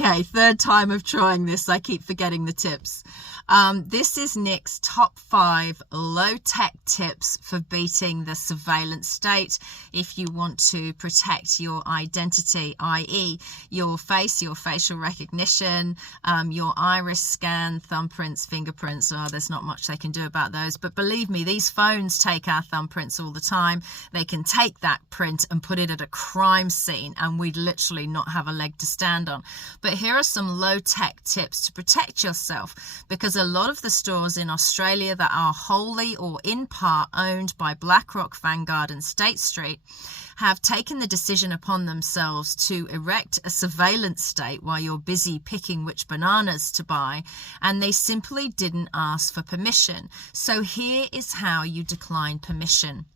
Okay, third time of trying this. I keep forgetting the tips. This is Nick's top 5 low-tech tips for beating the surveillance state if you want to protect your identity, i.e. your face, your facial recognition, your iris scan, thumbprints, fingerprints. There's not much they can do about those. But believe me, these phones take our thumbprints all the time. They can take that print and put it at a crime scene, and we'd literally not have a leg to stand on. But here are some low-tech tips to protect yourself, because a lot of the stores in Australia that are wholly or in part owned by BlackRock, Vanguard and State Street have taken the decision upon themselves to erect a surveillance state while you're busy picking which bananas to buy, and they simply didn't ask for permission. So here is how you decline permission.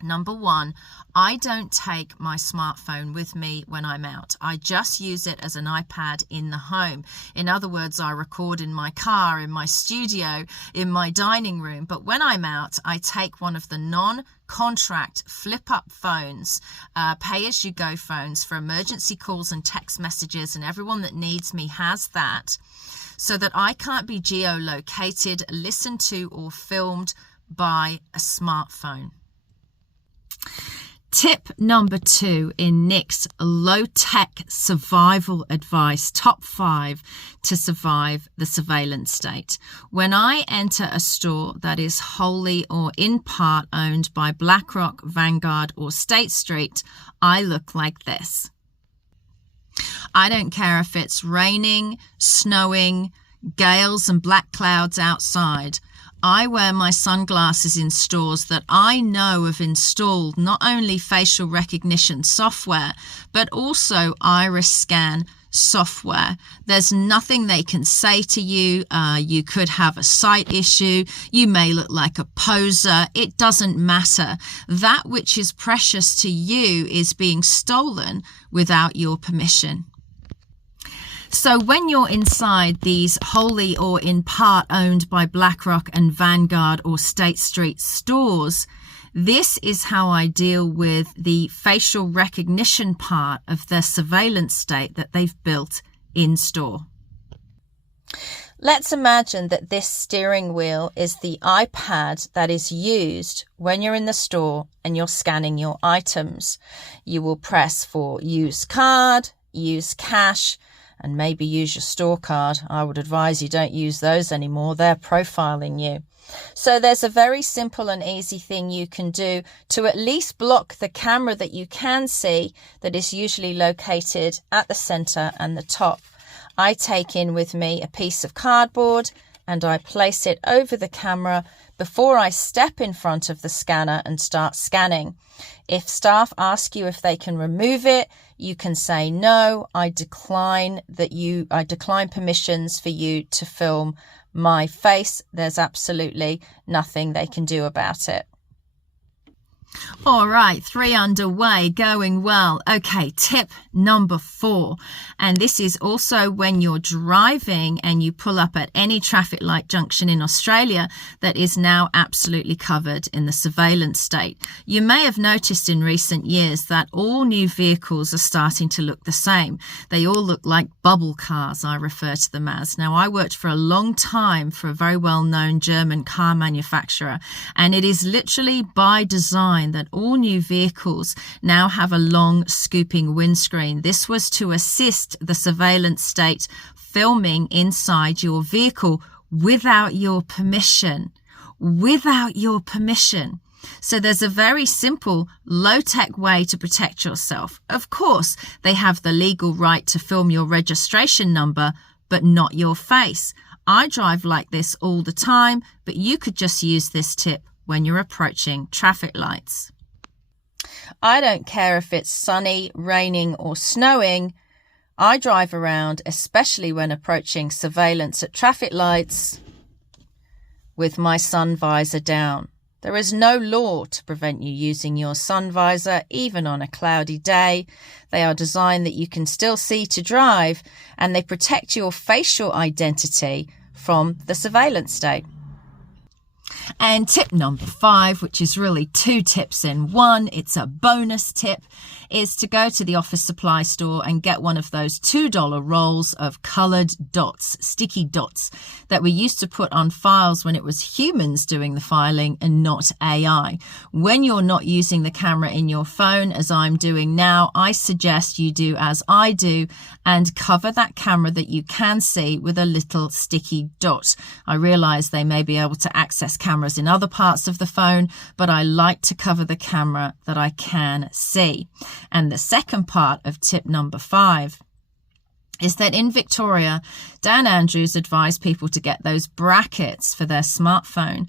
Number 1, I don't take my smartphone with me when I'm out. I just use it as an iPad in the home. In other words, I record in my car, in my studio, in my dining room. But when I'm out, I take one of the non-contract flip-up phones, pay-as-you-go phones for emergency calls and text messages, and everyone that needs me has that, so that I can't be geolocated, listened to, or filmed by a smartphone. Tip number 2 in Nick's low-tech survival advice, top 5 to survive the surveillance state. When I enter a store that is wholly or in part owned by BlackRock, Vanguard or State Street, I look like this. I don't care if it's raining, snowing, gales and black clouds outside. I wear my sunglasses in stores that I know have installed not only facial recognition software, but also iris scan software. There's nothing they can say to you. You could have a sight issue. You may look like a poser. It doesn't matter. That which is precious to you is being stolen without your permission. So when you're inside these wholly or in part owned by BlackRock and Vanguard or State Street stores, this is how I deal with the facial recognition part of the surveillance state that they've built in store. Let's imagine that this steering wheel is the iPad that is used when you're in the store and you're scanning your items. You will press for use card, use cash, and maybe use your store card. I would advise you don't use those anymore. They're profiling you. So there's a very simple and easy thing you can do to at least block the camera that you can see that is usually located at the center and the top. I take in with me a piece of cardboard and I place it over the camera before I step in front of the scanner and start scanning. If staff ask you if they can remove it, you can say no, I decline permissions for you to film my face. There's absolutely nothing they can do about it. All right, 3 underway, going well. Okay, tip number 4. And this is also when you're driving and you pull up at any traffic light junction in Australia that is now absolutely covered in the surveillance state. You may have noticed in recent years that all new vehicles are starting to look the same. They all look like bubble cars, I refer to them as. Now, I worked for a long time for a very well-known German car manufacturer, and it is literally by design that all new vehicles now have a long scooping windscreen. This was to assist the surveillance state filming inside your vehicle without your permission. Without your permission. So there's a very simple, low-tech way to protect yourself. Of course, they have the legal right to film your registration number, but not your face. I drive like this all the time, but you could just use this tip when you're approaching traffic lights. I don't care if it's sunny, raining or snowing. I drive around, especially when approaching surveillance at traffic lights, with my sun visor down. There is no law to prevent you using your sun visor, even on a cloudy day. They are designed that you can still see to drive, and they protect your facial identity from the surveillance state. And tip number 5, which is really 2 tips in one, it's a bonus tip, is to go to the office supply store and get one of those $2 rolls of colored dots, sticky dots, that we used to put on files when it was humans doing the filing and not AI. When you're not using the camera in your phone, as I'm doing now, I suggest you do as I do and cover that camera that you can see with a little sticky dot. I realize they may be able to access cameras in other parts of the phone, but I like to cover the camera that I can see. And the second part of tip number 5 is that in Victoria, Dan Andrews advised people to get those brackets for their smartphone.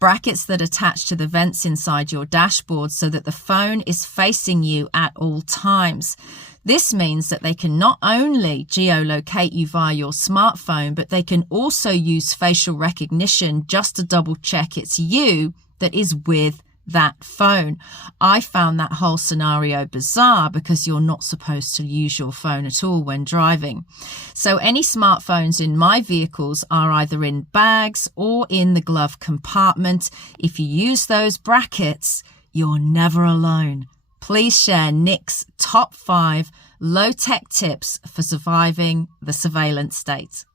Brackets that attach to the vents inside your dashboard so that the phone is facing you at all times. This means that they can not only geolocate you via your smartphone, but they can also use facial recognition just to double check it's you that is with that phone. I found that whole scenario bizarre because you're not supposed to use your phone at all when driving. So any smartphones in my vehicles are either in bags or in the glove compartment. If you use those brackets, you're never alone. Please share Nick's top 5 low-tech tips for surviving the surveillance state.